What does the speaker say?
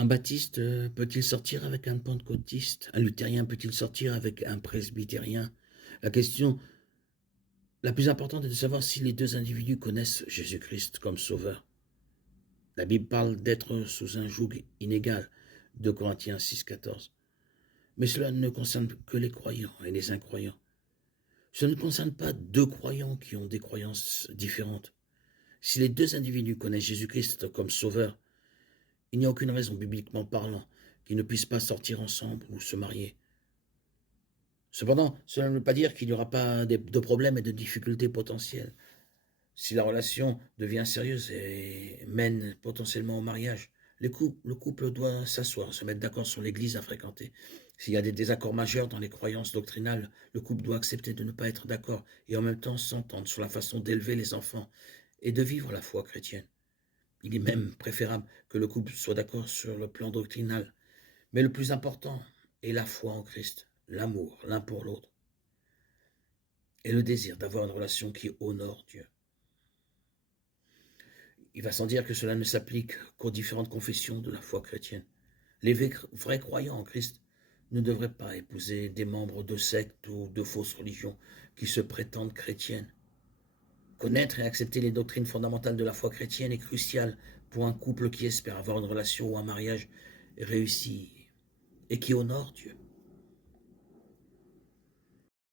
Un baptiste peut-il sortir avec un pentecôtiste? Un luthérien peut-il sortir avec un presbytérien? La question la plus importante est de savoir si les deux individus connaissent Jésus-Christ comme sauveur. La Bible parle d'être sous un joug inégal, 2 Corinthiens 6,14. Mais cela ne concerne que les croyants et les incroyants. Cela ne concerne pas deux croyants qui ont des croyances différentes. Si les deux individus connaissent Jésus-Christ comme sauveur, il n'y a aucune raison, bibliquement parlant, qu'ils ne puissent pas sortir ensemble ou se marier. Cependant, cela ne veut pas dire qu'il n'y aura pas de problèmes et de difficultés potentielles. Si la relation devient sérieuse et mène potentiellement au mariage, le couple doit s'asseoir, se mettre d'accord sur l'église à fréquenter. S'il y a des désaccords majeurs dans les croyances doctrinales, le couple doit accepter de ne pas être d'accord et en même temps s'entendre sur la façon d'élever les enfants et de vivre la foi chrétienne. Il est même préférable que le couple soit d'accord sur le plan doctrinal. Mais le plus important est la foi en Christ, l'amour l'un pour l'autre et le désir d'avoir une relation qui honore Dieu. Il va sans dire que cela ne s'applique qu'aux différentes confessions de la foi chrétienne. Les vrais croyants en Christ ne devraient pas épouser des membres de sectes ou de fausses religions qui se prétendent chrétiennes. Connaître et accepter les doctrines fondamentales de la foi chrétienne est crucial pour un couple qui espère avoir une relation ou un mariage réussi et qui honore Dieu.